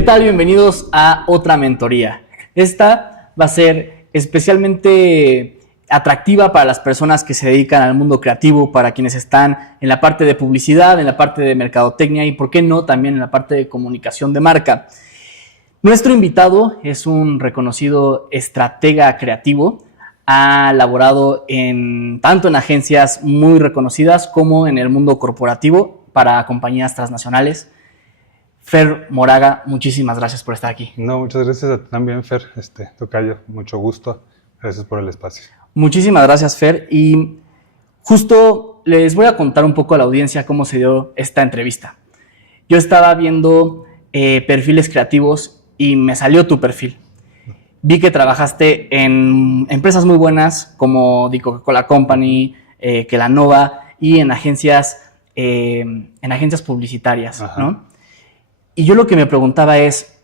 ¿Qué tal? Bienvenidos a otra mentoría. Esta va a ser especialmente atractiva para las personas que se dedican al mundo creativo, para quienes están en la parte de publicidad, en la parte de mercadotecnia y, por qué no, también en la parte de comunicación de marca. Nuestro invitado es un reconocido estratega creativo. Ha laborado tanto en agencias muy reconocidas como en el mundo corporativo para compañías transnacionales. Fer Moraga, muchísimas gracias por estar aquí. No, muchas gracias a ti también, Fer, tocayo, mucho gusto. Gracias por el espacio. Muchísimas gracias, Fer. Y justo les voy a contar un poco a la audiencia cómo se dio esta entrevista. Yo estaba viendo perfiles creativos y me salió tu perfil. Vi que trabajaste en empresas muy buenas como The Coca-Cola Company, Kelanova y en agencias publicitarias, ¿no? Y yo lo que me preguntaba es,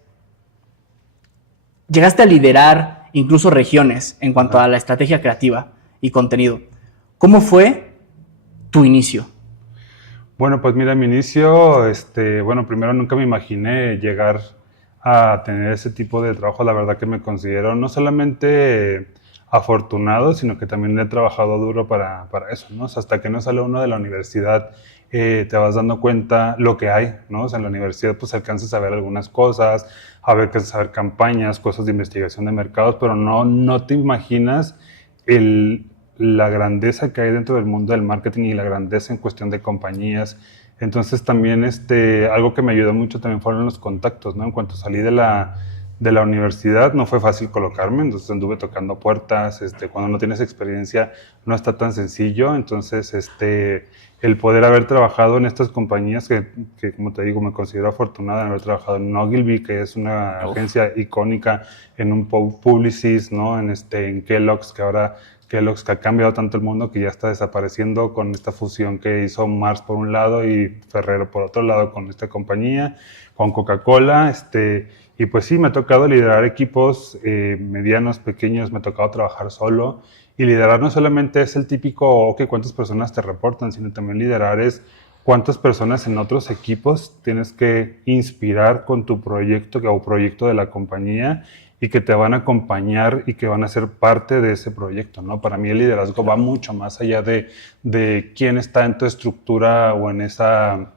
llegaste a liderar incluso regiones en cuanto a la estrategia creativa y contenido. ¿Cómo fue tu inicio? Bueno, pues mira, mi inicio, primero nunca me imaginé llegar a tener ese tipo de trabajo. La verdad que me considero no solamente afortunado, sino que también he trabajado duro para eso, ¿no? O sea, hasta que no sale uno de la universidad, te vas dando cuenta lo que hay, ¿no? O sea, en la universidad pues alcanzas a ver algunas cosas, a ver campañas, cosas de investigación de mercados, pero no te imaginas la grandeza que hay dentro del mundo del marketing y la grandeza en cuestión de compañías. Entonces también algo que me ayudó mucho también fueron los contactos, ¿no? En cuanto salí de la universidad no fue fácil colocarme, entonces anduve tocando puertas. Cuando no tienes experiencia no está tan sencillo. Entonces el poder haber trabajado en estas compañías que como te digo, me considero afortunada de haber trabajado en Ogilvy, que es una agencia icónica, en un Publicis, ¿no? En Kellogg's, que ahora Kellogg's, que ha cambiado tanto el mundo que ya está desapareciendo con esta fusión que hizo Mars por un lado y Ferrero por otro lado con esta compañía, con Coca-Cola. Y pues sí, me ha tocado liderar equipos medianos, pequeños, me ha tocado trabajar solo. Y liderar no solamente es el típico, ok, cuántas personas te reportan, sino también liderar es cuántas personas en otros equipos tienes que inspirar con tu proyecto o proyecto de la compañía y que te van a acompañar y que van a ser parte de ese proyecto, ¿no? Para mí el liderazgo va mucho más allá de quién está en tu estructura o en esa...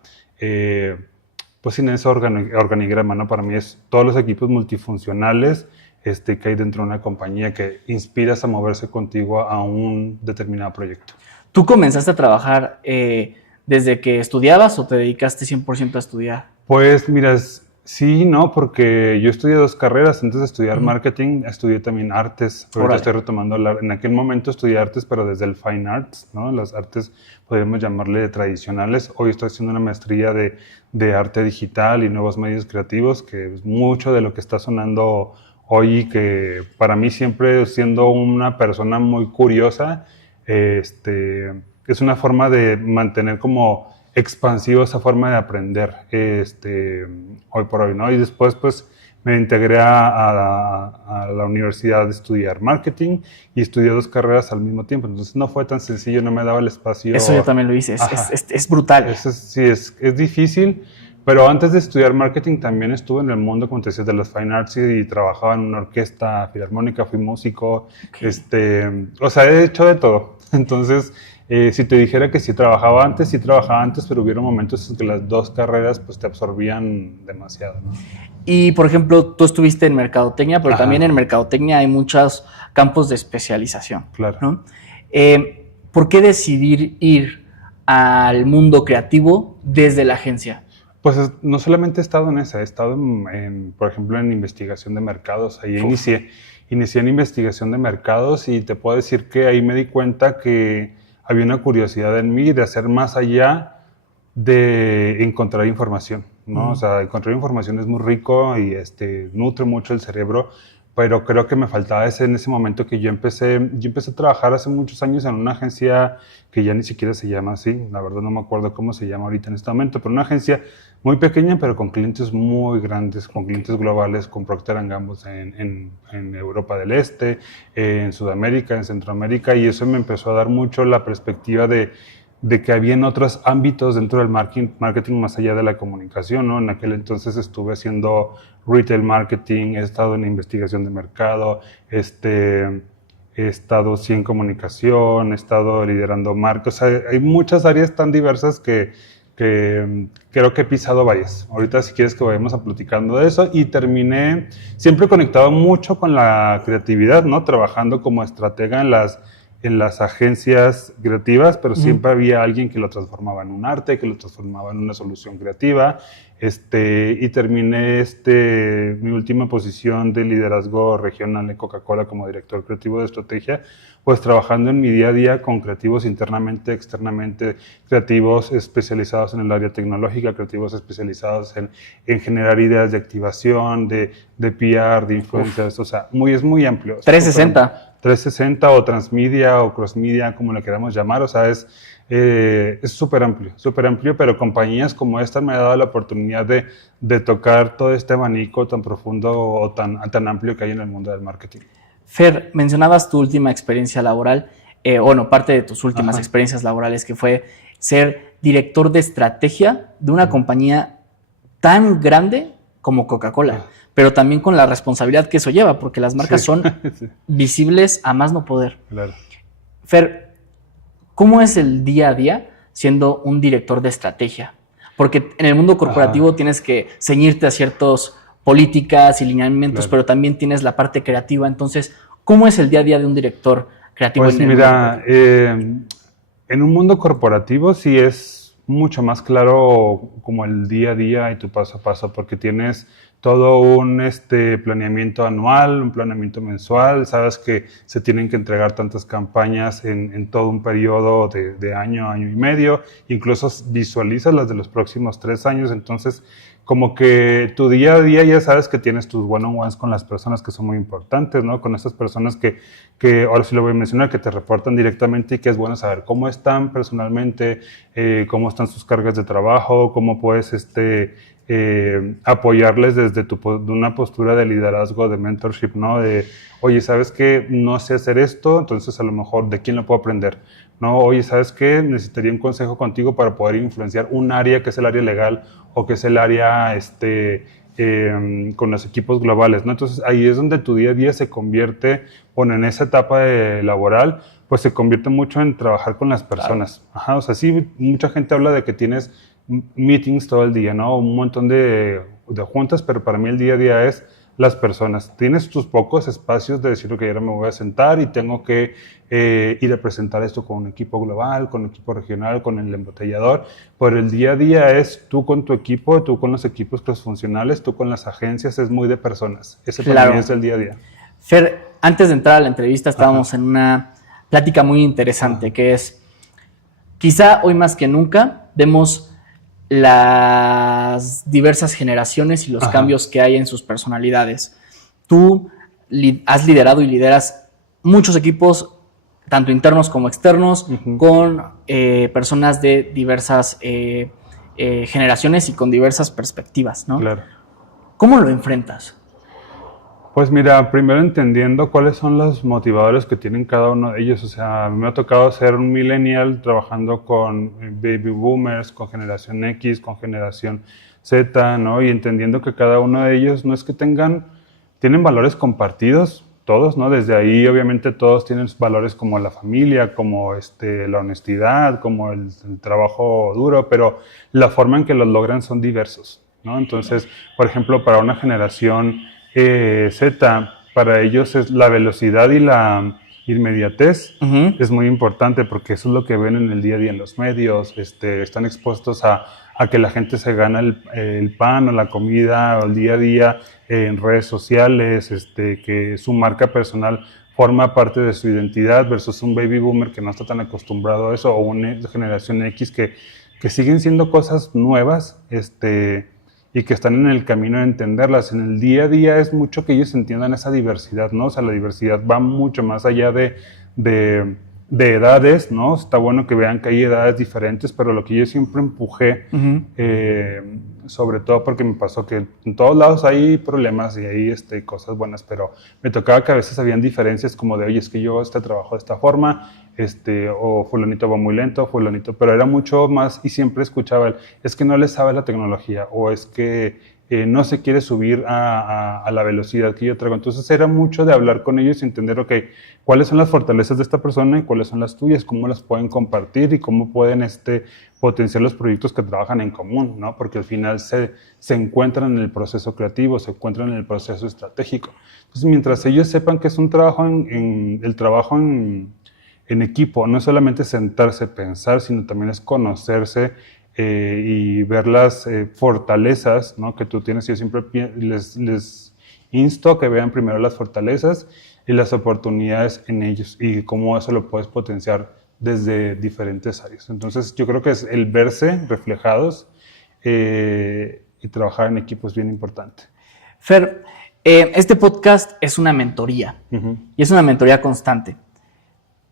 pues en ese organigrama, ¿no? Para mí es todos los equipos multifuncionales que hay dentro de una compañía que inspiras a moverse contigo a un determinado proyecto. ¿Tú comenzaste a trabajar desde que estudiabas o te dedicaste 100% a estudiar? Pues mira, sí, no, porque yo estudié 2 carreras. Antes de estudiar marketing, estudié también artes. Ahorita estoy retomando en aquel momento estudié artes, pero desde el fine arts, ¿no? Las artes podríamos llamarle tradicionales. Hoy estoy haciendo una maestría de arte digital y nuevos medios creativos, que es mucho de lo que está sonando hoy, que para mí siempre siendo una persona muy curiosa, es una forma de mantener como expansivo esa forma de aprender hoy por hoy, ¿no? Y después pues me integré a la universidad de estudiar marketing y estudié 2 carreras al mismo tiempo. Entonces no fue tan sencillo, no me daba el espacio. Eso yo también lo hice, es brutal. Sí, es difícil. Pero antes de estudiar marketing también estuve en el mundo, como te decía, de los fine arts y trabajaba en una orquesta filarmónica, fui músico, o sea, he hecho de todo. Entonces, si te dijera que sí trabajaba antes, pero hubieron momentos en que las 2 carreras pues te absorbían demasiado, ¿no? Y, por ejemplo, tú estuviste en mercadotecnia, pero también en mercadotecnia hay muchos campos de especialización. Claro. ¿No? ¿Por qué decidir ir al mundo creativo desde la agencia? Pues no solamente he estado en esa, he estado por ejemplo, en investigación de mercados. Ahí inicié en investigación de mercados y te puedo decir que ahí me di cuenta que había una curiosidad en mí de hacer más allá de encontrar información, ¿no? O sea, encontrar información es muy rico y nutre mucho el cerebro, pero creo que me faltaba en ese momento que yo empecé a trabajar hace muchos años en una agencia que ya ni siquiera se llama así, la verdad no me acuerdo cómo se llama ahorita en este momento, pero una agencia muy pequeña, pero con clientes muy grandes, con clientes globales, con Procter & Gamble en Europa del Este, en Sudamérica, en Centroamérica, y eso me empezó a dar mucho la perspectiva de de que había otros ámbitos dentro del marketing más allá de la comunicación, ¿no? En aquel entonces estuve haciendo retail marketing, he estado en investigación de mercado, he estado sí en comunicación, he estado liderando marcas. O sea, hay muchas áreas tan diversas que creo que he pisado varias. Ahorita si quieres que vayamos a platicando de eso. Y terminé siempre conectado mucho con la creatividad, ¿no? Trabajando como estratega en las agencias creativas, pero siempre había alguien que lo transformaba en un arte, que lo transformaba en una solución creativa. Y terminé mi última posición de liderazgo regional en Coca-Cola como director creativo de estrategia, pues trabajando en mi día a día con creativos internamente, externamente, creativos especializados en el área tecnológica, creativos especializados en generar ideas de activación, de PR, de influencias, o sea, es muy amplio. 360. 360 o transmedia o crossmedia, como le queramos llamar, o sea, es súper amplio, pero compañías como esta me ha dado la oportunidad de tocar todo este abanico tan profundo o tan amplio que hay en el mundo del marketing. Fer, mencionabas tu última experiencia laboral, parte de tus últimas experiencias laborales, que fue ser director de estrategia de una compañía tan grande como Coca-Cola, pero también con la responsabilidad que eso lleva, porque las marcas son visibles a más no poder. Claro. Fer, ¿cómo es el día a día siendo un director de estrategia? Porque en el mundo corporativo tienes que ceñirte a ciertas políticas y lineamientos, pero también tienes la parte creativa. Entonces, ¿cómo es el día a día de un director creativo? Pues mira, en un mundo corporativo sí es mucho más claro como el día a día y tu paso a paso, porque tienes todo un planeamiento anual, un planeamiento mensual, sabes que se tienen que entregar tantas campañas en todo un periodo de año y medio, incluso visualizas las de los próximos 3 años, entonces como que tu día a día ya sabes que tienes tus one-on-ones con las personas que son muy importantes, ¿no? Con esas personas que ahora sí lo voy a mencionar, que te reportan directamente y que es bueno saber cómo están personalmente, cómo están sus cargas de trabajo, cómo puedes apoyarles desde una postura de liderazgo, de mentorship, ¿no? De, oye, ¿sabes qué? No sé hacer esto, entonces a lo mejor, ¿de quién lo puedo aprender? ¿No? Oye, ¿sabes qué? Necesitaría un consejo contigo para poder influenciar un área que es el área legal o que es el área con los equipos globales, ¿no? Entonces ahí es donde tu día a día se convierte, bueno, en esa etapa laboral, pues se convierte mucho en trabajar con las personas. Claro. Ajá, o sea, sí, mucha gente habla de que tienes meetings todo el día, ¿no? Un montón de juntas, pero para mí el día a día es las personas. Tienes tus pocos espacios de decir, ok, ahora me voy a sentar y tengo que ir a presentar esto con un equipo global, con un equipo regional, con el embotellador, pero el día a día es tú con tu equipo, tú con los equipos crossfuncionales, tú con las agencias, es muy de personas. Ese para mí es el día a día. Fer, antes de entrar a la entrevista estábamos en una plática muy interesante, que es, quizá hoy más que nunca, vemos las diversas generaciones y los cambios que hay en sus personalidades. Tú has liderado y lideras muchos equipos, tanto internos como externos, con personas de diversas generaciones y con diversas perspectivas, ¿no? Claro. ¿Cómo lo enfrentas? Pues mira, primero entendiendo cuáles son los motivadores que tienen cada uno de ellos. O sea, a mí me ha tocado ser un millennial trabajando con baby boomers, con generación X, con generación Z, ¿no? Y entendiendo que cada uno de ellos no es que tienen valores compartidos, todos, ¿no? Desde ahí, obviamente, todos tienen valores como la familia, como la honestidad, como el trabajo duro, pero la forma en que los logran son diversos, ¿no? Entonces, por ejemplo, para una generación Z, para ellos es la velocidad y la inmediatez es muy importante porque eso es lo que ven en el día a día en los medios, están expuestos a que la gente se gana el pan o la comida o el día a día en redes sociales, que su marca personal forma parte de su identidad versus un baby boomer que no está tan acostumbrado a eso o una generación X que siguen siendo cosas nuevas, y que están en el camino de entenderlas. En el día a día es mucho que ellos entiendan esa diversidad, ¿no? O sea, la diversidad va mucho más allá de edades, ¿no? Está bueno que vean que hay edades diferentes, pero lo que yo siempre empujé, sobre todo porque me pasó que en todos lados hay problemas y hay cosas buenas, pero me tocaba que a veces habían diferencias como de, oye, es que yo trabajo de esta forma, o fulanito va muy lento, fulanito, pero era mucho más y siempre escuchaba, es que no le sabe la tecnología o es que no se quiere subir a la velocidad que yo traigo. Entonces era mucho de hablar con ellos y entender, ok, cuáles son las fortalezas de esta persona y cuáles son las tuyas, cómo las pueden compartir y cómo pueden potenciar los proyectos que trabajan en común, ¿no? Porque al final se encuentran en el proceso creativo, se encuentran en el proceso estratégico. Entonces, mientras ellos sepan que es un trabajo el trabajo en equipo, no es solamente sentarse, pensar, sino también es conocerse y ver las fortalezas, ¿no? Que tú tienes. Yo siempre les insto a que vean primero las fortalezas y las oportunidades en ellos y cómo eso lo puedes potenciar desde diferentes áreas. Entonces yo creo que es el verse reflejados y trabajar en equipo es bien importante. Fer, este podcast es una mentoría y es una mentoría constante.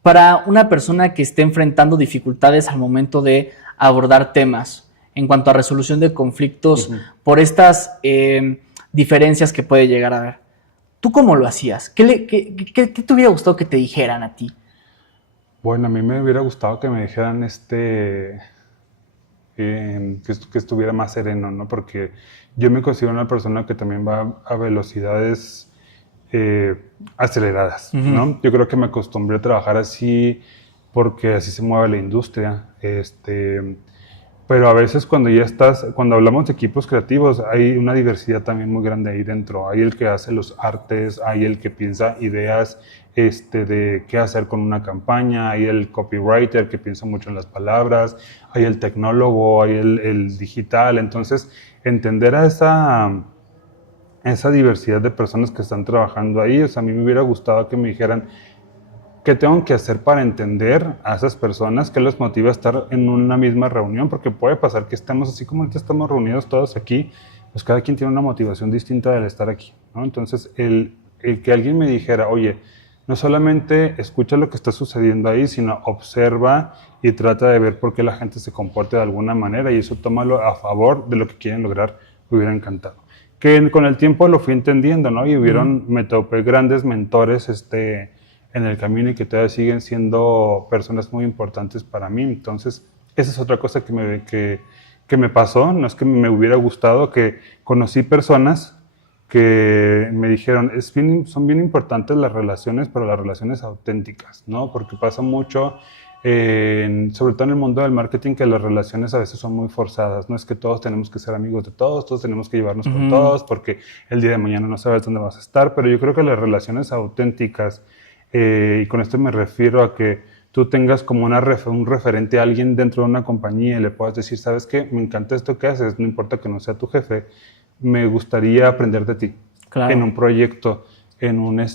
Para una persona que esté enfrentando dificultades al momento de abordar temas en cuanto a resolución de conflictos por estas diferencias que puede llegar a haber, ¿tú cómo lo hacías? ¿Qué te hubiera gustado que te dijeran a ti? Bueno, a mí me hubiera gustado que me dijeran que estuviera más sereno, ¿no? Porque yo me considero una persona que también va a velocidades aceleradas, ¿no? Yo creo que me acostumbré a trabajar así porque así se mueve la industria. Pero a veces cuando hablamos de equipos creativos, hay una diversidad también muy grande ahí dentro. Hay el que hace los artes, hay el que piensa ideas de qué hacer con una campaña, hay el copywriter que piensa mucho en las palabras, hay el tecnólogo, hay el digital. Entonces, entender a esa diversidad de personas que están trabajando ahí, a mí me hubiera gustado que me dijeran qué tengo que hacer para entender a esas personas, qué les motiva a estar en una misma reunión, porque puede pasar que estemos así como ahorita estamos reunidos todos aquí, pues cada quien tiene una motivación distinta del estar aquí, ¿no? Entonces, el que alguien me dijera, oye, no solamente escucha lo que está sucediendo ahí, sino observa y trata de ver por qué la gente se comporta de alguna manera y eso tómalo a favor de lo que quieren lograr, me hubiera encantado. Que con el tiempo lo fui entendiendo, ¿no? Y me topé grandes mentores, en el camino y que todavía siguen siendo personas muy importantes para mí. Entonces, esa es otra cosa que me pasó, no es que me hubiera gustado, que conocí personas que me dijeron, son bien importantes las relaciones, pero las relaciones auténticas, ¿no? Porque pasa mucho, sobre todo en el mundo del marketing, que las relaciones a veces son muy forzadas, no es que todos tenemos que ser amigos de todos tenemos que llevarnos con todos, porque el día de mañana no sabes dónde vas a estar, pero yo creo que las relaciones auténticas, y con esto me refiero a que tú tengas como un referente a alguien dentro de una compañía y le puedas decir, ¿sabes qué? Me encanta esto que haces, no importa que no sea tu jefe, me gustaría aprender de ti. Claro. En un proyecto, en una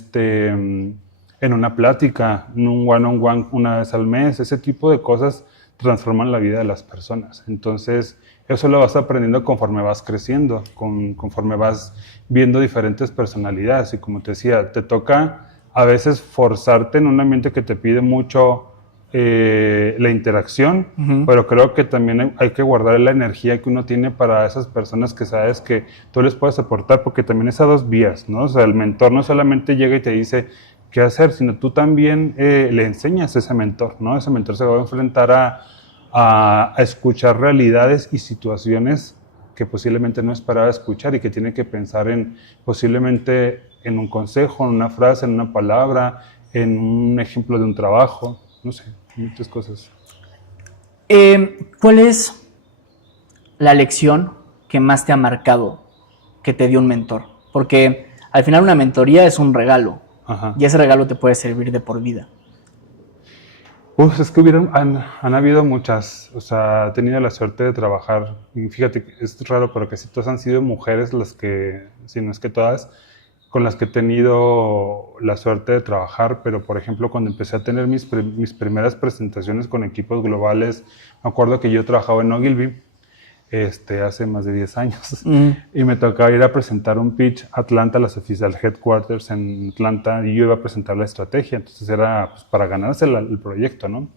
plática, en un one-on-one una vez al mes, ese tipo de cosas transforman la vida de las personas. Entonces, eso lo vas aprendiendo conforme vas creciendo, conforme vas viendo diferentes personalidades y como te decía, te toca a veces forzarte en un ambiente que te pide mucho la interacción, pero creo que también hay que guardar la energía que uno tiene para esas personas que sabes que tú les puedes aportar, porque también es a dos vías, ¿no? O sea, el mentor no solamente llega y te dice qué hacer, sino tú también le enseñas a ese mentor, ¿no? Ese mentor se va a enfrentar a escuchar realidades y situaciones que posiblemente no esperaba escuchar y que tiene que pensar posiblemente en un consejo, en una frase, en una palabra, en un ejemplo de un trabajo, no sé, muchas cosas. ¿Cuál es la lección que más te ha marcado que te dio un mentor? Porque al final una mentoría es un regalo. Ajá. Y ese regalo te puede servir de por vida. Pues es que han habido muchas, o sea, he tenido la suerte de trabajar, y fíjate, es raro, pero casi todas han sido mujeres las que, si no es que todas, con las que he tenido la suerte de trabajar, pero por ejemplo cuando empecé a tener mis primeras presentaciones con equipos globales, me acuerdo que yo trabajaba en Ogilvy, hace más de 10 años, y me tocaba ir a presentar un pitch a Atlanta, las oficinas headquarters en Atlanta, y yo iba a presentar la estrategia, entonces era pues, para ganarse el proyecto, ¿no?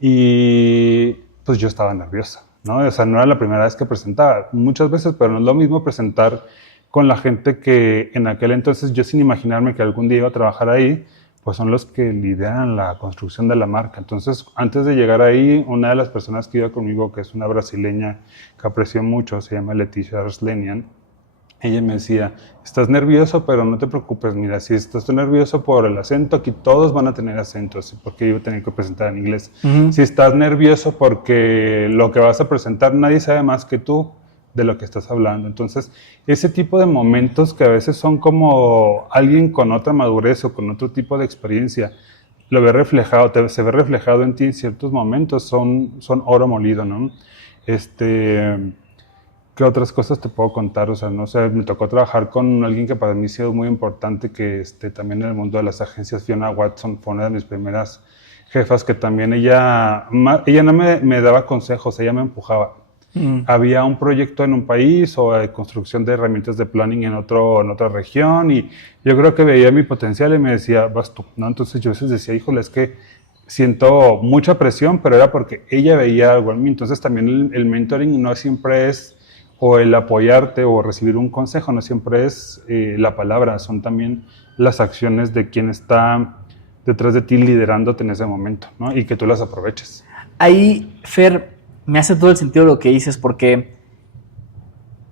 Y pues yo estaba nerviosa, ¿no? O sea, no era la primera vez que presentaba, muchas veces, pero no es lo mismo presentar con la gente que en aquel entonces yo sin imaginarme que algún día iba a trabajar ahí, pues son los que lideran la construcción de la marca. Entonces, antes de llegar ahí, una de las personas que iba conmigo, que es una brasileña que aprecio mucho, se llama Leticia Arslenian, ella me decía, estás nervioso, pero no te preocupes, mira, si estás nervioso por el acento, aquí todos van a tener acentos, porque yo tenía que presentar en inglés. Si estás nervioso porque lo que vas a presentar nadie sabe más que tú de lo que estás hablando. Entonces, ese tipo de momentos que a veces son como alguien con otra madurez o con otro tipo de experiencia, lo ve reflejado, se ve reflejado en ti en ciertos momentos, son oro molido, ¿no? ¿Qué otras cosas te puedo contar? O sea, no sé, me tocó trabajar con alguien que para mí ha sido muy importante, que también en el mundo de las agencias, Fiona Watson, fue una de mis primeras jefas, que también ella no me daba consejos, ella me empujaba. Había un proyecto en un país o de construcción de herramientas de planning en otra región, y yo creo que veía mi potencial y me decía, vas tú, ¿no? Entonces yo a veces decía, híjole, es que siento mucha presión, pero era porque ella veía algo en mí. Entonces también el mentoring no siempre es o el apoyarte o recibir un consejo, no siempre es la palabra, son también las acciones de quien está detrás de ti liderándote en ese momento, ¿no? Y que tú las aproveches. Ahí, Fer, me hace todo el sentido lo que dices, porque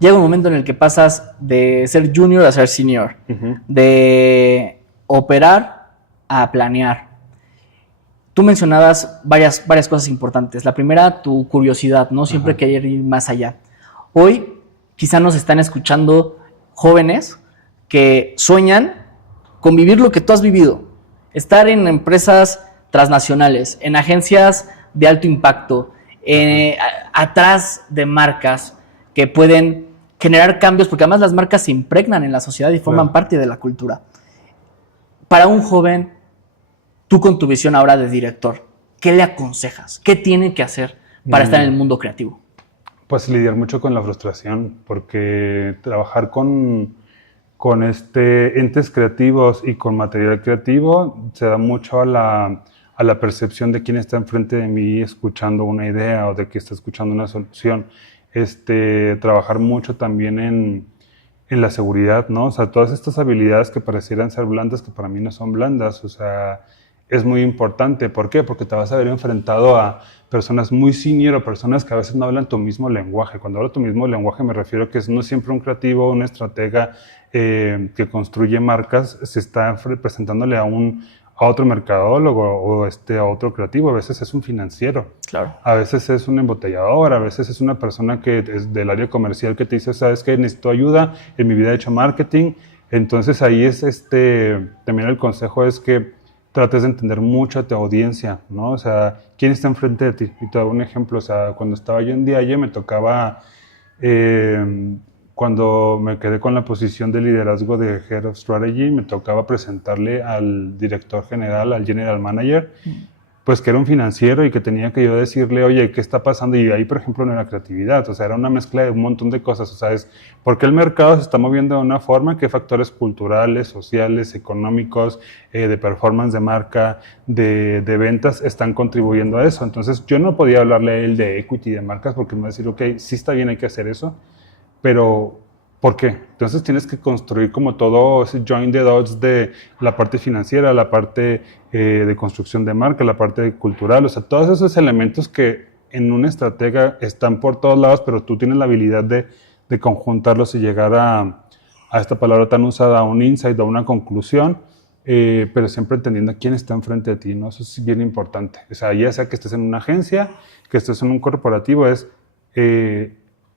llega un momento en el que pasas de ser junior a ser senior, de operar a planear. Tú mencionabas varias cosas importantes. La primera, tu curiosidad, ¿no? Siempre querer ir más allá. Hoy quizá nos están escuchando jóvenes que sueñan con vivir lo que tú has vivido. Estar en empresas transnacionales, en agencias de alto impacto, atrás de marcas que pueden generar cambios, porque además las marcas se impregnan en la sociedad y forman parte de la cultura. Para un joven, tú con tu visión ahora de director, ¿qué le aconsejas? ¿Qué tiene que hacer para estar en el mundo creativo? Pues lidiar mucho con la frustración, porque trabajar con entes creativos y con material creativo se da mucho a la percepción de quién está enfrente de mí escuchando una idea o de que está escuchando una solución. Trabajar mucho también en la seguridad, ¿no? O sea, todas estas habilidades que parecieran ser blandas, que para mí no son blandas, o sea, es muy importante. ¿Por qué? Porque te vas a ver enfrentado a personas muy senior o personas que a veces no hablan tu mismo lenguaje. Cuando hablo tu mismo lenguaje me refiero a que no siempre un creativo, un estratega que construye marcas se está presentándole a otro mercadólogo o a otro creativo. A veces es un financiero, claro. A veces es un embotellador, a veces es una persona que es del área comercial que te dice, ¿sabes qué? Necesito ayuda, en mi vida he hecho marketing. Entonces ahí es también el consejo es que trates de entender mucho a tu audiencia, ¿no? O sea, ¿quién está enfrente de ti? Y te doy un ejemplo, o sea, cuando estaba yo en Diageo me tocaba, cuando me quedé con la posición de liderazgo de Head of Strategy, me tocaba presentarle al director general, al general manager, pues que era un financiero y que tenía que yo decirle, oye, ¿qué está pasando? Y ahí, por ejemplo, no era creatividad, o sea, era una mezcla de un montón de cosas, o sea, es por qué el mercado se está moviendo de una forma, qué factores culturales, sociales, económicos, de performance de marca, de ventas están contribuyendo a eso. Entonces, yo no podía hablarle a él de equity de marcas porque me iba a decir, ok, sí está bien, hay que hacer eso, pero ¿por qué? Entonces tienes que construir como todo ese join the dots de la parte financiera, la parte de construcción de marca, la parte cultural, o sea, todos esos elementos que en una estratega están por todos lados, pero tú tienes la habilidad de conjuntarlos y llegar a esta palabra tan usada, a un insight, a una conclusión, pero siempre entendiendo quién está enfrente de ti, ¿no? Eso es bien importante. O sea, ya sea que estés en una agencia, que estés en un corporativo,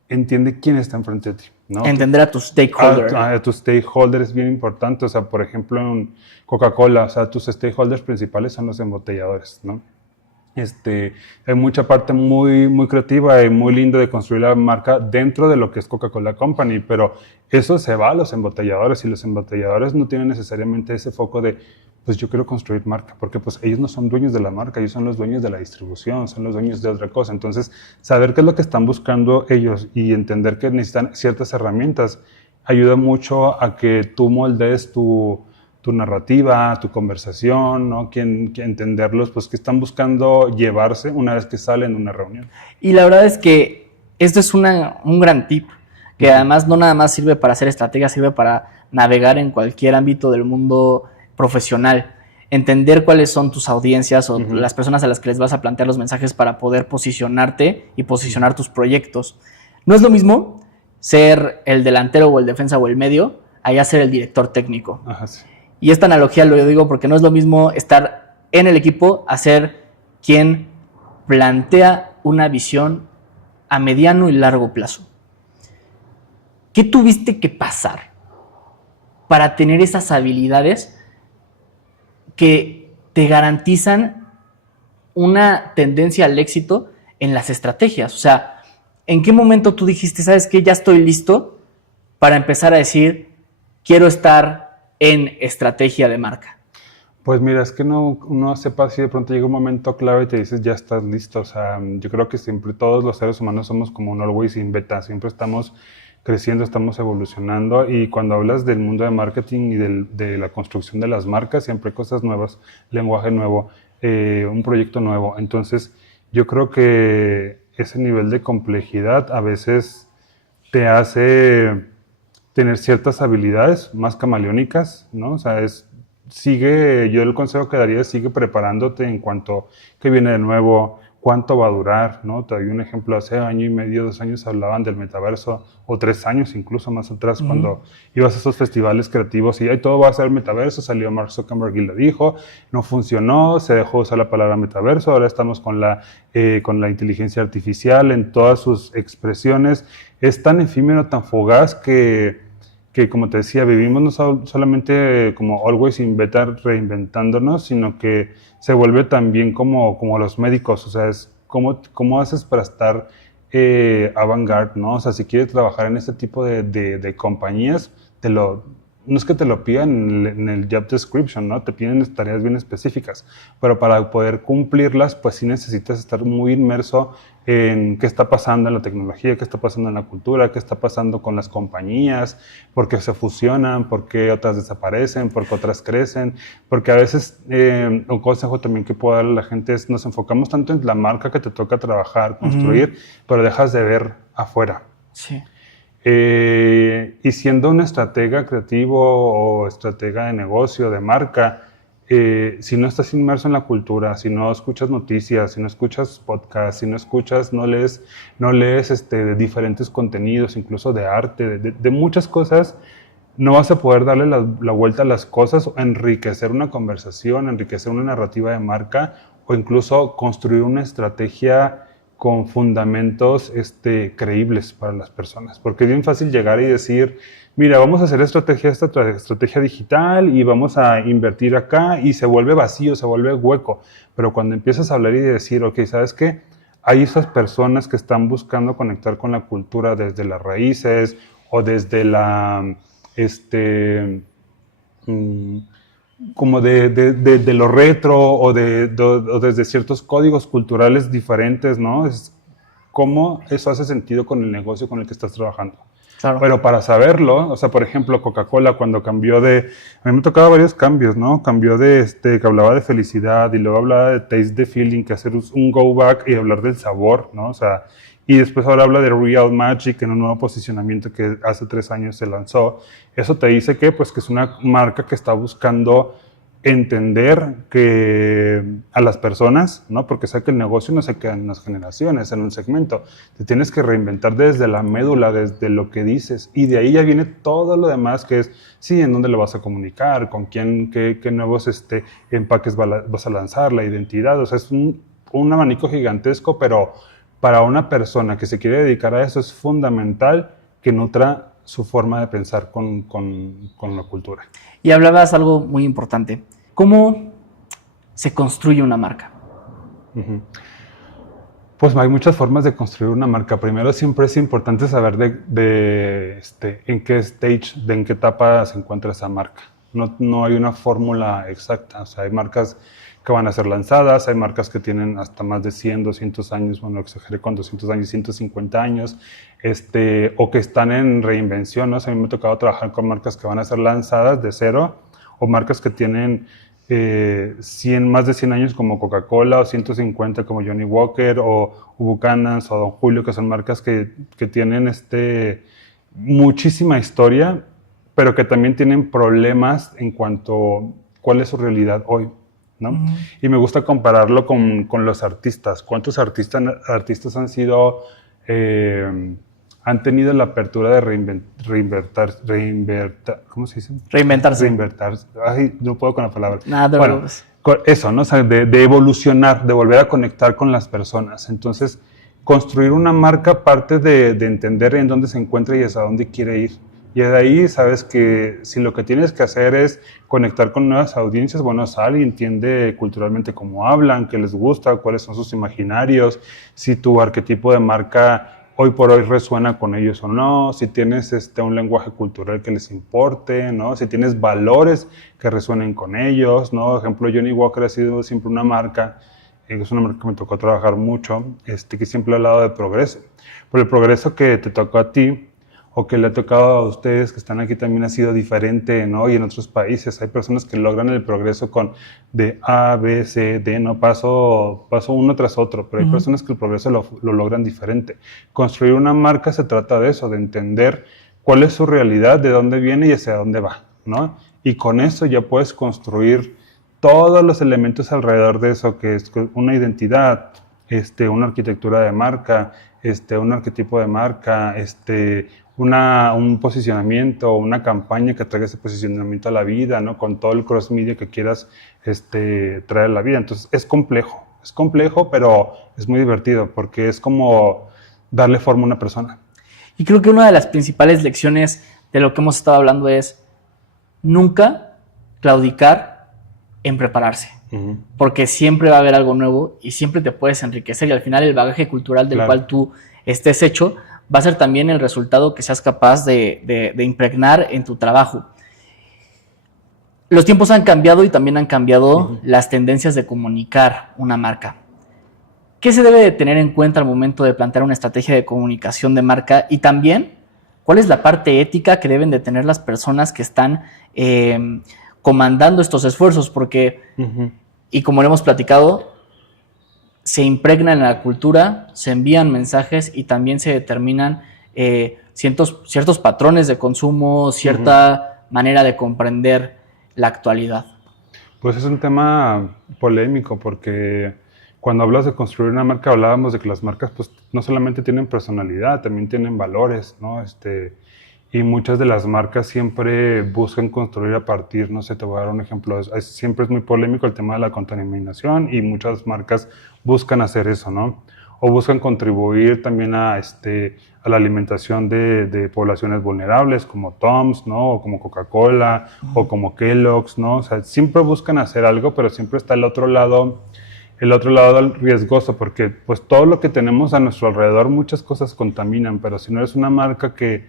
entiende quién está enfrente de ti, ¿no? Entender a tu stakeholder. A tu stakeholder es bien importante. O sea, por ejemplo, en Coca-Cola, o sea, tus stakeholders principales son los embotelladores, ¿no? Hay mucha parte muy, muy creativa y muy linda de construir la marca dentro de lo que es Coca-Cola Company, pero eso se va a los embotelladores y los embotelladores no tienen necesariamente ese foco de, pues yo quiero construir marca, porque pues ellos no son dueños de la marca, ellos son los dueños de la distribución, son los dueños de otra cosa. Entonces, saber qué es lo que están buscando ellos y entender que necesitan ciertas herramientas ayuda mucho a que tú moldees tu narrativa, tu conversación, ¿no? Que entenderlos, pues que están buscando llevarse una vez que salen de una reunión. Y la verdad es que esto es un gran tip, que además no nada más sirve para hacer estrategias, sirve para navegar en cualquier ámbito del mundo profesional. entender cuáles son tus audiencias o las personas a las que les vas a plantear los mensajes para poder posicionarte y posicionar tus proyectos. No es lo mismo ser el delantero o el defensa o el medio, allá ser el director técnico. Ajá, sí. Y esta analogía lo digo porque no es lo mismo estar en el equipo a ser quien plantea una visión a mediano y largo plazo. ¿Qué tuviste que pasar para tener esas habilidades que te garantizan una tendencia al éxito en las estrategias? O sea, ¿en qué momento tú dijiste, sabes qué, ya estoy listo para empezar a decir, quiero estar en estrategia de marca? Pues mira, es que no sepa si de pronto llega un momento clave y te dices, ya estás listo. O sea, yo creo que siempre todos los seres humanos somos como un always in beta, siempre estamos creciendo, estamos evolucionando, y cuando hablas del mundo de marketing y de la construcción de las marcas, siempre hay cosas nuevas, lenguaje nuevo, un proyecto nuevo. Entonces, yo creo que ese nivel de complejidad a veces te hace tener ciertas habilidades más camaleónicas, ¿no? O sea, yo el consejo que daría es sigue preparándote en cuanto que viene de nuevo, cuánto va a durar, ¿no? Te doy un ejemplo, hace año y medio, 2 años hablaban del metaverso, o 3 años incluso más atrás, cuando ibas a esos festivales creativos y todo va a ser metaverso, salió Mark Zuckerberg y lo dijo, no funcionó, se dejó usar la palabra metaverso, ahora estamos con la inteligencia artificial en todas sus expresiones. Es tan efímero, tan fugaz que como te decía, vivimos no solamente como always in beta reinventándonos, sino que se vuelve también como los médicos. O sea, es cómo haces para estar avant-garde, ¿no? O sea, si quieres trabajar en este tipo de compañías, no es que te lo pidan en el job description, ¿no? Te piden tareas bien específicas, pero para poder cumplirlas, pues sí necesitas estar muy inmerso en qué está pasando en la tecnología, qué está pasando en la cultura, qué está pasando con las compañías, por qué se fusionan, por qué otras desaparecen, por qué otras crecen, porque a veces un consejo también que puedo darle a la gente es nos enfocamos tanto en la marca que te toca trabajar, construir, pero dejas de ver afuera. Sí. Y siendo un estratega creativo o estratega de negocio, de marca, si no estás inmerso en la cultura, si no escuchas noticias, si no escuchas podcasts, si no lees diferentes contenidos, incluso de arte, de muchas cosas, no vas a poder darle la vuelta a las cosas, enriquecer una conversación, enriquecer una narrativa de marca o incluso construir una estrategia con fundamentos creíbles para las personas. Porque es bien fácil llegar y decir, mira, vamos a hacer esta estrategia digital y vamos a invertir acá, y se vuelve vacío, se vuelve hueco. Pero cuando empiezas a hablar y decir, ok, ¿sabes qué? Hay esas personas que están buscando conectar con la cultura desde las raíces o desde como de lo retro o desde ciertos códigos culturales diferentes, ¿no? Es cómo eso hace sentido con el negocio con el que estás trabajando. Claro. Pero para saberlo, o sea, por ejemplo, Coca-Cola cuando cambió a mí me tocaba varios cambios, ¿no? Cambió que hablaba de felicidad y luego hablaba de taste the feeling, que hacer un go back y hablar del sabor, ¿no? O sea, y después ahora habla de Real Magic en un nuevo posicionamiento que hace 3 años se lanzó. Eso te dice que es una marca que está buscando entender a las personas, ¿no? Porque sé que el negocio no se queda en las generaciones, en un segmento. Te tienes que reinventar desde la médula, desde lo que dices, y de ahí ya viene todo lo demás que es, sí, en dónde lo vas a comunicar, con quién, qué nuevos empaques vas a lanzar, la identidad. O sea, es un abanico gigantesco, pero para una persona que se quiere dedicar a eso es fundamental que nutra su forma de pensar con la cultura. Y hablabas algo muy importante. ¿Cómo se construye una marca? Uh-huh. Pues hay muchas formas de construir una marca. Primero, siempre es importante saber en qué stage, en qué etapa se encuentra esa marca. No hay una fórmula exacta. O sea, hay marcas que van a ser lanzadas, hay marcas que tienen hasta más de 100, 200 años, bueno, exageré con 200 años, 150 años, o que están en reinvención, ¿no? O sea, a mí me ha tocado trabajar con marcas que van a ser lanzadas de cero, o marcas que tienen más de 100 años como Coca-Cola, o 150 como Johnny Walker, o Buchanan's, o Don Julio, que son marcas que tienen muchísima historia, pero que también tienen problemas en cuanto a cuál es su realidad hoy. ¿no? Y me gusta compararlo con los artistas. ¿Cuántos artistas han sido, han tenido la apertura de reinventar, ¿cómo se dice? Reinventarse. Reinventarse. Ay, no puedo con la palabra. Nada, bueno, eso, ¿no? O sea, de evolucionar, de volver a conectar con las personas. Entonces, construir una marca parte de entender en dónde se encuentra y hacia dónde quiere ir. Y de ahí sabes que si lo que tienes que hacer es conectar con nuevas audiencias, bueno, sal y entiende culturalmente cómo hablan, qué les gusta, cuáles son sus imaginarios, si tu arquetipo de marca hoy por hoy resuena con ellos o no, si tienes un lenguaje cultural que les importe, ¿no? Si tienes valores que resuenen con ellos, ¿no? Por ejemplo, Johnnie Walker ha sido siempre una marca, es una marca que me tocó trabajar mucho, que siempre ha hablado de progreso. Pero el progreso que te tocó a ti, o que le ha tocado a ustedes que están aquí también ha sido diferente, ¿no? Y en otros países hay personas que logran el progreso con de A, B, C, D, ¿no? Paso uno tras otro, pero hay personas que el progreso lo logran diferente. Construir una marca se trata de eso, de entender cuál es su realidad, de dónde viene y hacia dónde va, ¿no? Y con eso ya puedes construir todos los elementos alrededor de eso, que es una identidad, una arquitectura de marca, un arquetipo de marca, un posicionamiento, una campaña que traiga ese posicionamiento a la vida, ¿no? Con todo el cross media que quieras traer a la vida. Entonces es complejo, pero es muy divertido porque es como darle forma a una persona. Y creo que una de las principales lecciones de lo que hemos estado hablando es nunca claudicar en prepararse, porque siempre va a haber algo nuevo y siempre te puedes enriquecer y al final el bagaje cultural del cual tú estés hecho va a ser también el resultado que seas capaz de impregnar en tu trabajo. Los tiempos han cambiado y también han cambiado las tendencias de comunicar una marca. ¿Qué se debe de tener en cuenta al momento de plantear una estrategia de comunicación de marca? Y también, ¿cuál es la parte ética que deben de tener las personas que están comandando estos esfuerzos? Porque, y como lo hemos platicado, se impregnan en la cultura, se envían mensajes y también se determinan ciertos patrones de consumo, cierta manera de comprender la actualidad. Pues es un tema polémico porque cuando hablas de construir una marca hablábamos de que las marcas pues no solamente tienen personalidad, también tienen valores, ¿no? Y muchas de las marcas siempre buscan construir a partir, no sé, te voy a dar un ejemplo, siempre es muy polémico el tema de la contaminación y muchas marcas buscan hacer eso, ¿no? O buscan contribuir también a la alimentación de poblaciones vulnerables como Tom's, ¿no? O como Coca-Cola, o como Kellogg's, ¿no? O sea, siempre buscan hacer algo, pero siempre está el otro lado riesgoso, porque pues todo lo que tenemos a nuestro alrededor, muchas cosas contaminan, pero si no eres una marca que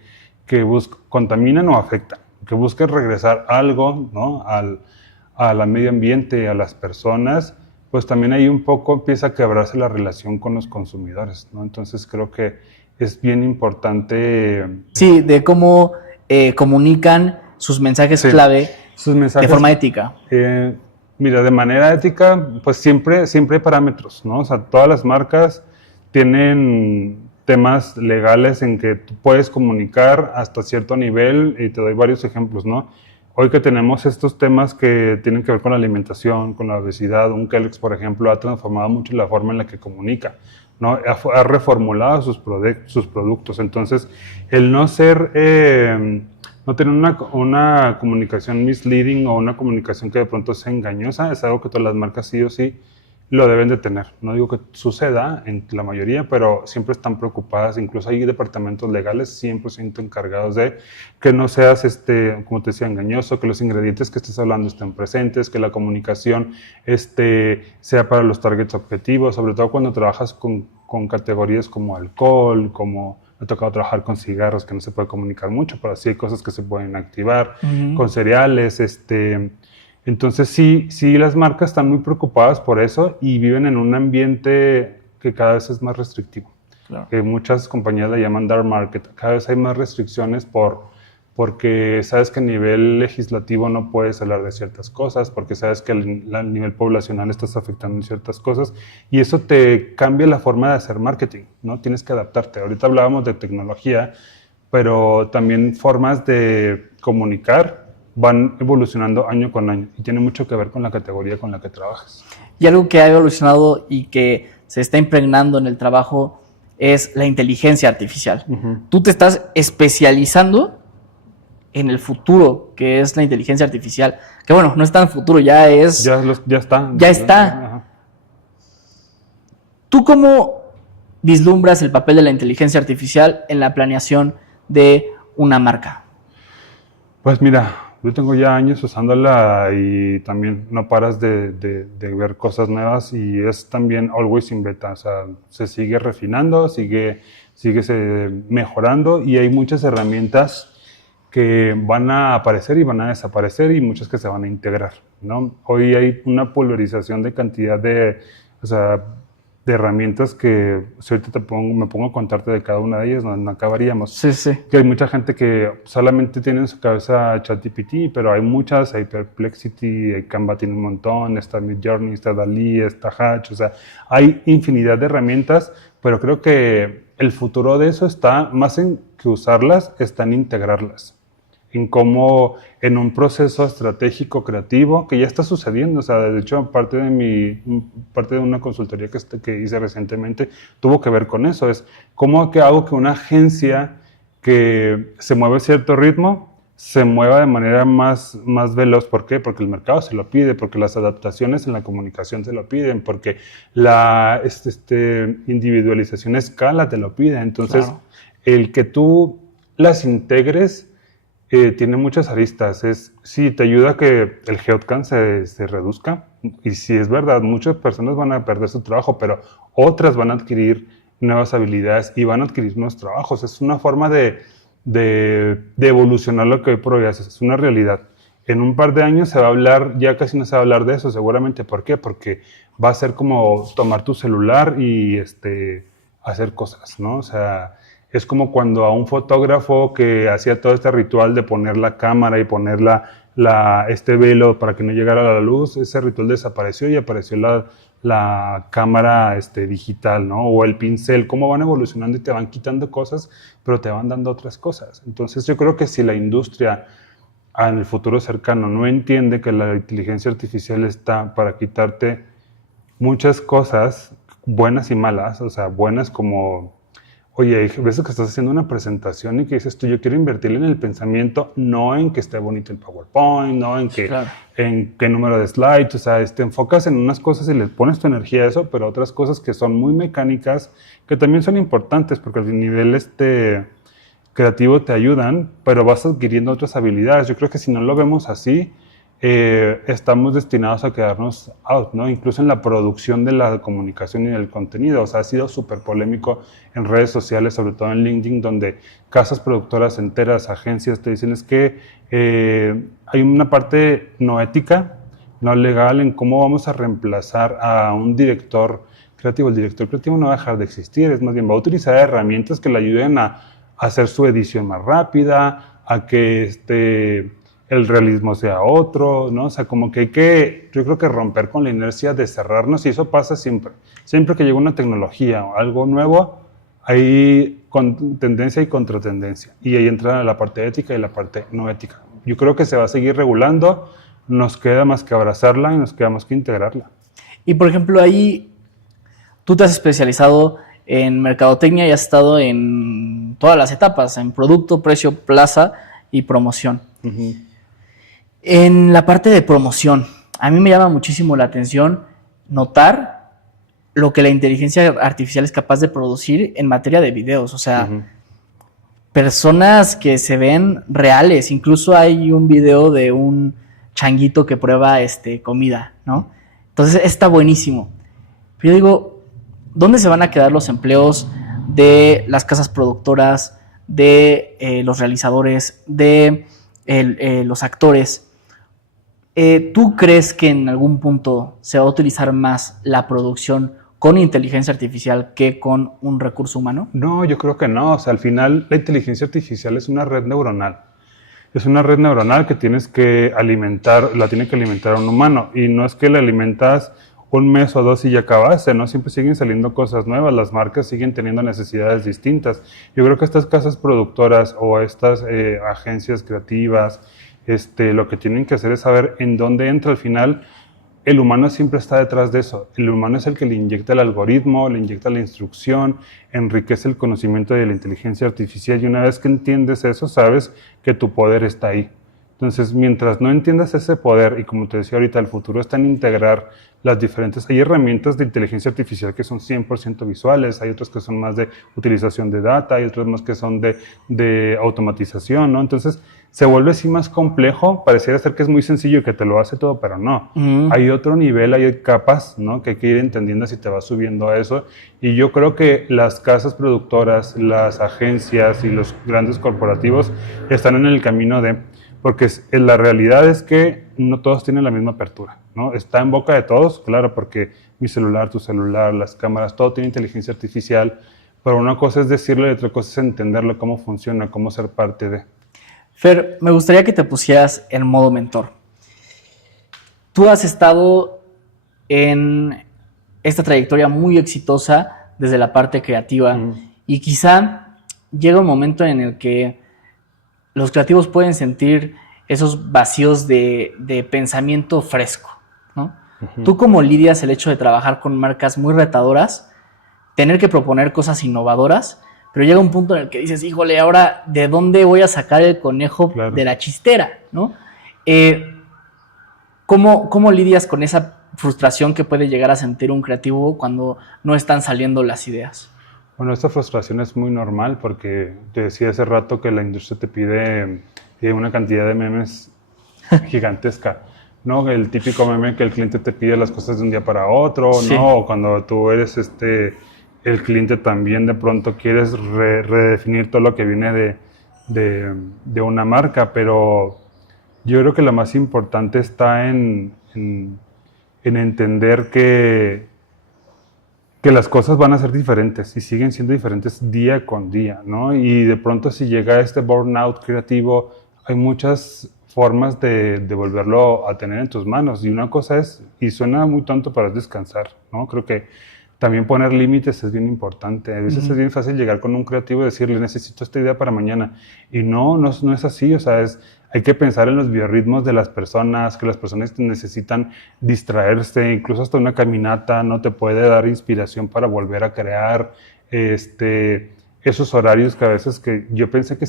contaminan o afectan, que busques regresar algo, ¿no? al medio ambiente, a las personas, pues también ahí un poco empieza a quebrarse la relación con los consumidores, ¿no? Entonces creo que es bien importante. Sí, de cómo comunican sus mensajes clave de forma ética. Mira, de manera ética, pues siempre hay parámetros, ¿no? O sea, todas las marcas tienen temas legales en que tú puedes comunicar hasta cierto nivel y te doy varios ejemplos, ¿no? Hoy que tenemos estos temas que tienen que ver con la alimentación, con la obesidad, un Kellogg's, por ejemplo, ha transformado mucho la forma en la que comunica, ¿no? Ha reformulado sus productos. Entonces, el no tener una comunicación misleading o una comunicación que de pronto sea engañosa es algo que todas las marcas sí o sí lo deben de tener. No digo que suceda en la mayoría, pero siempre están preocupadas. Incluso hay departamentos legales 100% encargados de que no seas, como te decía, engañoso, que los ingredientes que estés hablando estén presentes, que la comunicación sea para los targets objetivos, sobre todo cuando trabajas con categorías como alcohol, como me ha tocado trabajar con cigarros que no se puede comunicar mucho, pero sí hay cosas que se pueden activar, con cereales, Entonces sí, las marcas están muy preocupadas por eso y viven en un ambiente que cada vez es más restrictivo. Claro. Que muchas compañías le llaman dark market. Cada vez hay más restricciones porque sabes que a nivel legislativo no puedes hablar de ciertas cosas, porque sabes que a nivel poblacional estás afectando en ciertas cosas y eso te cambia la forma de hacer marketing, ¿no? Tienes que adaptarte. Ahorita hablábamos de tecnología, pero también formas de comunicar van evolucionando año con año y tiene mucho que ver con la categoría con la que trabajas. Y algo que ha evolucionado y que se está impregnando en el trabajo es la inteligencia artificial. Tú te estás especializando en el futuro, que es la inteligencia artificial. Que bueno, no es tan futuro, ya es... Ya está. Ya está. ¿Tú cómo vislumbras el papel de la inteligencia artificial en la planeación de una marca? Pues mira, yo tengo ya años usándola y también no paras de ver cosas nuevas y es también always in beta, o sea, se sigue refinando, sigue mejorando y hay muchas herramientas que van a aparecer y van a desaparecer y muchas que se van a integrar, ¿no? Hoy hay una pulverización de cantidad de herramientas que si ahorita me pongo a contarte de cada una de ellas, no acabaríamos. Sí, sí. Que hay mucha gente que solamente tiene en su cabeza ChatGPT, pero hay muchas, hay Perplexity, hay Canva tiene un montón, está Midjourney, está Dalí, está Hatch, o sea, hay infinidad de herramientas, pero creo que el futuro de eso está más en que usarlas, está en integrarlas. En cómo en un proceso estratégico creativo que ya está sucediendo, o sea, de hecho parte de una consultoría que hice recientemente tuvo que ver con eso, es cómo que hago que una agencia que se mueve a cierto ritmo se mueva de manera más veloz. ¿Por qué? Porque el mercado se lo pide, porque las adaptaciones en la comunicación se lo piden, porque la individualización a escala te lo pide. Entonces, claro, el que tú las integres tiene muchas aristas. Sí, te ayuda a que el headcount se reduzca. Y sí, es verdad, muchas personas van a perder su trabajo, pero otras van a adquirir nuevas habilidades y van a adquirir nuevos trabajos. Es una forma de evolucionar lo que hoy por hoy haces. Es una realidad. En un par de años se va a hablar, ya casi no se va a hablar de eso, seguramente. ¿Por qué? Porque va a ser como tomar tu celular y hacer cosas, ¿no? O sea, es como cuando a un fotógrafo que hacía todo este ritual de poner la cámara y poner este velo para que no llegara la luz, ese ritual desapareció y apareció la cámara digital, ¿no? O el pincel, cómo van evolucionando y te van quitando cosas, pero te van dando otras cosas. Entonces yo creo que si la industria en el futuro cercano no entiende que la inteligencia artificial está para quitarte muchas cosas, buenas y malas, o sea, buenas como... Oye, hay veces que estás haciendo una presentación y que dices tú, yo quiero invertirle en el pensamiento, no en que esté bonito el PowerPoint, no en que claro, en qué número de slides, o sea, te enfocas en unas cosas y le pones tu energía a eso, pero otras cosas que son muy mecánicas, que también son importantes porque al nivel creativo te ayudan, pero vas adquiriendo otras habilidades. Yo creo que si no lo vemos así, estamos destinados a quedarnos out, ¿no? Incluso en la producción de la comunicación y del contenido. O sea, ha sido súper polémico en redes sociales, sobre todo en LinkedIn, donde casas productoras enteras, agencias, te dicen es que hay una parte no ética, no legal, en cómo vamos a reemplazar a un director creativo. El director creativo no va a dejar de existir, es más bien va a utilizar herramientas que le ayuden a hacer su edición más rápida, a que el realismo sea otro, ¿no? O sea, como que hay que, yo creo que romper con la inercia de cerrarnos, y eso pasa siempre. Siempre que llega una tecnología o algo nuevo, hay tendencia y contratendencia. Y ahí entra la parte ética y la parte no ética. Yo creo que se va a seguir regulando, nos queda más que abrazarla y nos queda más que integrarla. Y por ejemplo, ahí tú te has especializado en mercadotecnia y has estado en todas las etapas, en producto, precio, plaza y promoción. Uh-huh. En la parte de promoción, a mí me llama muchísimo la atención notar lo que la inteligencia artificial es capaz de producir en materia de videos. O sea, uh-huh, personas que se ven reales. Incluso hay un video de un changuito que prueba comida, ¿no? Entonces está buenísimo. Pero yo digo, ¿dónde se van a quedar los empleos de las casas productoras, de los realizadores, de los actores? ¿Tú crees que en algún punto se va a utilizar más la producción con inteligencia artificial que con un recurso humano? No, yo creo que no. O sea, al final la inteligencia artificial es una red neuronal. Es una red neuronal que tienes que alimentar, la tiene que alimentar un humano. Y no es que la alimentas un mes o dos y ya acabaste, ¿no? Siempre siguen saliendo cosas nuevas, las marcas siguen teniendo necesidades distintas. Yo creo que estas casas productoras o estas agencias creativas, lo que tienen que hacer es saber en dónde entra al final. El humano siempre está detrás de eso. El humano es el que le inyecta el algoritmo, le inyecta la instrucción, enriquece el conocimiento de la inteligencia artificial y una vez que entiendes eso, sabes que tu poder está ahí. Entonces, mientras no entiendas ese poder, y como te decía ahorita, el futuro está en integrar las diferentes... Hay herramientas de inteligencia artificial que son 100% visuales, hay otras que son más de utilización de data, hay otras más que son de automatización, ¿no? Entonces, se vuelve así más complejo, pareciera ser que es muy sencillo y que te lo hace todo, pero no. Hay otro nivel, hay capas, ¿no? Que hay que ir entendiendo si te vas subiendo a eso. Y yo creo que las casas productoras, las agencias y los grandes corporativos están en el camino de... Porque la realidad es que no todos tienen la misma apertura, ¿no? Está en boca de todos, claro, porque mi celular, tu celular, las cámaras, todo tiene inteligencia artificial, pero una cosa es decirlo y otra cosa es entenderlo, cómo funciona, cómo ser parte de... Fer, me gustaría que te pusieras en modo mentor. Tú has estado en esta trayectoria muy exitosa desde la parte creativa y quizá llega un momento en el que los creativos pueden sentir esos vacíos de pensamiento fresco, ¿no? ¿Tú cómo lidias el hecho de trabajar con marcas muy retadoras, tener que proponer cosas innovadoras, pero llega un punto en el que dices, híjole, ahora, ¿de dónde voy a sacar el conejo de la chistera, ¿no? ¿Cómo lidias con esa frustración que puede llegar a sentir un creativo cuando no están saliendo las ideas? Bueno, esta frustración es muy normal porque te decía hace rato que la industria te pide una cantidad de memes gigantesca, ¿no? El típico meme que el cliente te pide las cosas de un día para otro, sí. ¿No? O cuando tú eres el cliente también de pronto quieres redefinir todo lo que viene de una marca, pero yo creo que lo más importante está en entender que las cosas van a ser diferentes y siguen siendo diferentes día con día, ¿no? Y de pronto si llega este burnout creativo, hay muchas formas de volverlo a tener en tus manos. Y una cosa es, y suena muy tonto, para descansar, ¿no? Creo que también poner límites es bien importante. A veces es bien fácil llegar con un creativo y decirle, necesito esta idea para mañana. Y no es así, o sea, hay que pensar en los biorritmos de las personas, que las personas necesitan distraerse, incluso hasta una caminata no te puede dar inspiración para volver a crear esos horarios que a veces que yo pensé que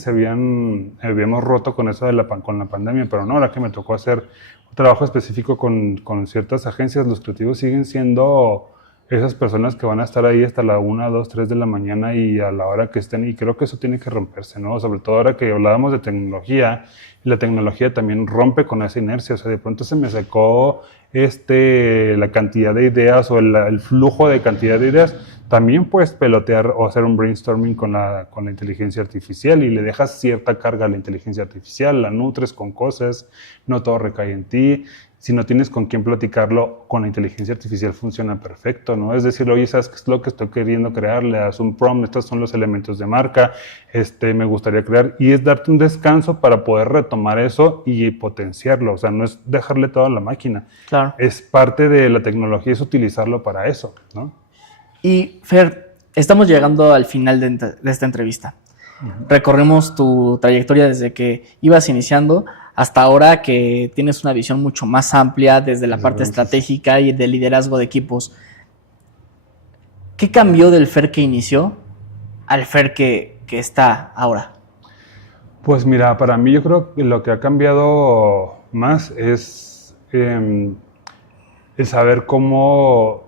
habíamos roto con eso con la pandemia, pero no, ahora que me tocó hacer un trabajo específico con ciertas agencias, los creativos siguen siendo esas personas que van a estar ahí hasta la 1, 2, 3 de la mañana y a la hora que estén, y creo que eso tiene que romperse, ¿no? Sobre todo ahora que hablábamos de tecnología, la tecnología también rompe con esa inercia, o sea, de pronto se me secó la cantidad de ideas o el flujo de cantidad de ideas. También puedes pelotear o hacer un brainstorming con la inteligencia artificial y le dejas cierta carga a la inteligencia artificial, la nutres con cosas, no todo recae en ti. Si no tienes con quién platicarlo, con la inteligencia artificial funciona perfecto, ¿no? Es decir, oye, ¿sabes qué es lo que estoy queriendo crear? Le das un prompt, estos son los elementos de marca, me gustaría crear, y es darte un descanso para poder retomar eso y potenciarlo, o sea, no es dejarle todo a la máquina. Claro. Es parte de la tecnología, es utilizarlo para eso, ¿no? Y Fer, estamos llegando al final de esta entrevista. Recorremos tu trayectoria desde que ibas iniciando hasta ahora que tienes una visión mucho más amplia desde la parte estratégica y de liderazgo de equipos. ¿Qué cambió del Fer que inició al Fer que está ahora? Pues mira, para mí yo creo que lo que ha cambiado más es el saber cómo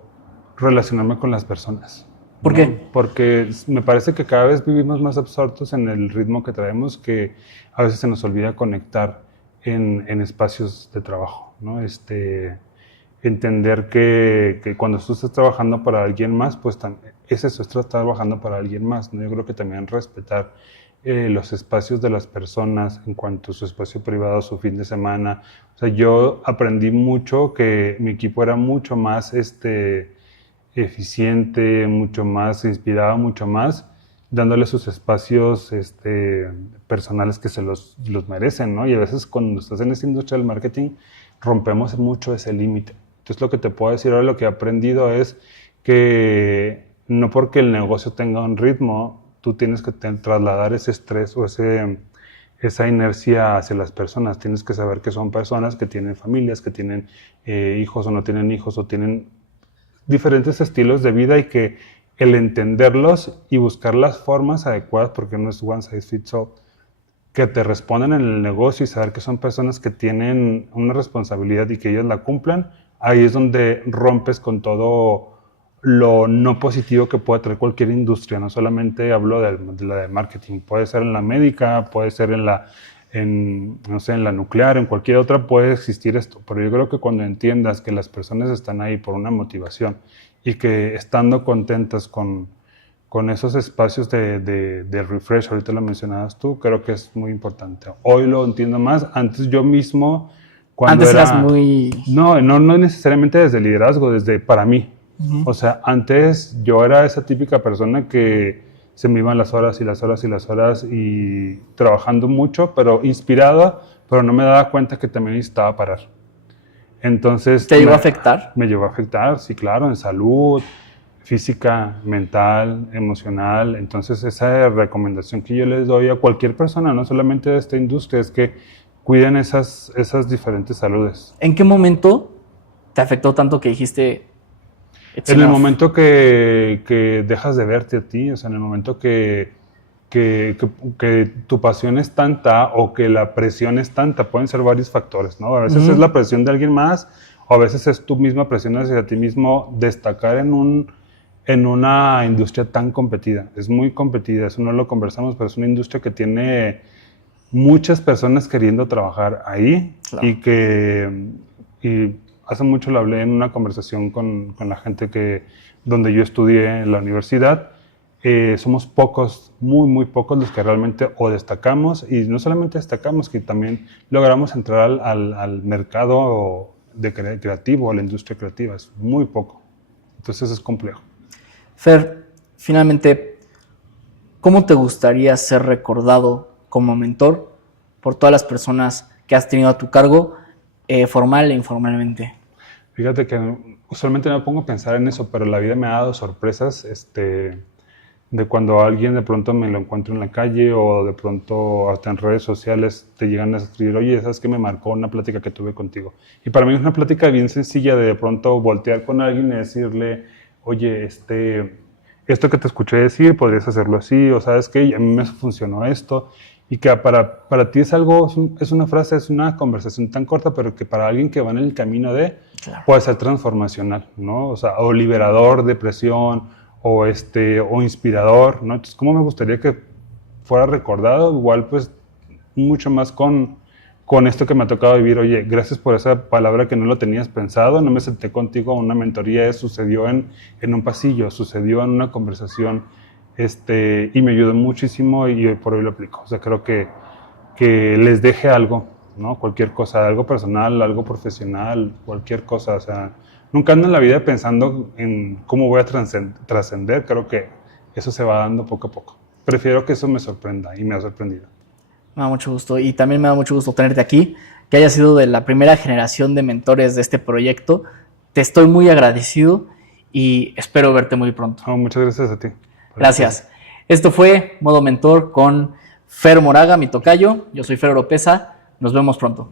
relacionarme con las personas. ¿Por qué? Porque me parece que cada vez vivimos más absortos en el ritmo que traemos, que a veces se nos olvida conectar en espacios de trabajo, ¿no? Entender que cuando tú estás trabajando para alguien más, pues es eso, estás trabajando para alguien más, ¿no? Yo creo que también respetar los espacios de las personas en cuanto a su espacio privado, su fin de semana. O sea, yo aprendí mucho que mi equipo era mucho más eficiente, mucho más, se inspiraba mucho más, dándole sus espacios personales que se los merecen, ¿no? Y a veces cuando estás en esta industria del marketing, rompemos mucho ese límite. Entonces lo que te puedo decir ahora, lo que he aprendido es que no porque el negocio tenga un ritmo, tú tienes que trasladar ese estrés o esa inercia hacia las personas. Tienes que saber que son personas que tienen familias, que tienen hijos o no tienen hijos o tienen diferentes estilos de vida y que el entenderlos y buscar las formas adecuadas, porque no es one size fits all, que te respondan en el negocio y saber que son personas que tienen una responsabilidad y que ellos la cumplan, ahí es donde rompes con todo lo no positivo que puede traer cualquier industria. No solamente hablo de la de marketing, puede ser en la médica, puede ser no sé, en la nuclear, en cualquier otra puede existir esto. Pero yo creo que cuando entiendas que las personas están ahí por una motivación y que estando contentas con esos espacios de refresh, ahorita lo mencionabas tú, creo que es muy importante. Hoy lo entiendo más. Antes yo mismo, cuando Antes eras muy... No necesariamente desde liderazgo, desde para mí. O sea, antes yo era esa típica persona que se me iban las horas y las horas y las horas y trabajando mucho, pero inspirada, pero no me daba cuenta que también necesitaba parar. Entonces... ¿Te llegó a afectar? Me llegó a afectar, sí, claro, en salud, física, mental, emocional. Entonces esa recomendación que yo les doy a cualquier persona, no solamente de esta industria, es que cuiden esas diferentes saludes. ¿En qué momento te afectó tanto que dijiste... En el momento que dejas de verte a ti, o sea, en el momento que tu pasión es tanta o que la presión es tanta, pueden ser varios factores, ¿no? A veces es la presión de alguien más, o a veces es tu misma presión hacia ti mismo, destacar en una industria tan competida. Es muy competida, eso no lo conversamos, pero es una industria que tiene muchas personas queriendo trabajar ahí. Claro. Y hace mucho lo hablé en una conversación con la gente donde yo estudié en la universidad. Somos pocos, muy pocos los que realmente o destacamos, y no solamente destacamos, que también logramos entrar al mercado creativo, a la industria creativa. Es muy poco. Entonces es complejo. Fer, finalmente, ¿cómo te gustaría ser recordado como mentor por todas las personas que has tenido a tu cargo, formal e informalmente? Fíjate que usualmente no me pongo a pensar en eso, pero la vida me ha dado sorpresas, de cuando alguien de pronto me lo encuentro en la calle o de pronto hasta en redes sociales te llegan a escribir, oye, ¿sabes qué me marcó una plática que tuve contigo? Y para mí es una plática bien sencilla de pronto voltear con alguien y decirle, oye, esto que te escuché decir, podrías hacerlo así, o ¿sabes qué? A mí me funcionó esto. Y que para ti es una frase, es una conversación tan corta, pero que para alguien que va en el camino claro, puede ser transformacional, ¿no? O sea, o liberador, depresión, o inspirador, ¿no? Entonces, ¿cómo me gustaría que fuera recordado? Igual, pues, mucho más con esto que me ha tocado vivir. Oye, gracias por esa palabra que no lo tenías pensado, no me senté contigo a una mentoría, sucedió en un pasillo, sucedió en una conversación, y me ayudó muchísimo y hoy por hoy lo aplico. O sea, creo que les deje algo, ¿no? Cualquier cosa, algo personal, algo profesional, cualquier cosa. O sea, nunca ando en la vida pensando en cómo voy a trascender. Creo que eso se va dando poco a poco. Prefiero que eso me sorprenda y me ha sorprendido. Me da mucho gusto y también me da mucho gusto tenerte aquí, que hayas sido de la primera generación de mentores de este proyecto. Te estoy muy agradecido y espero verte muy pronto. Oh, muchas gracias a ti. Gracias. Esto fue Modo Mentor con Fer Moraga, mi tocayo. Yo soy Fer Oropesa. Nos vemos pronto.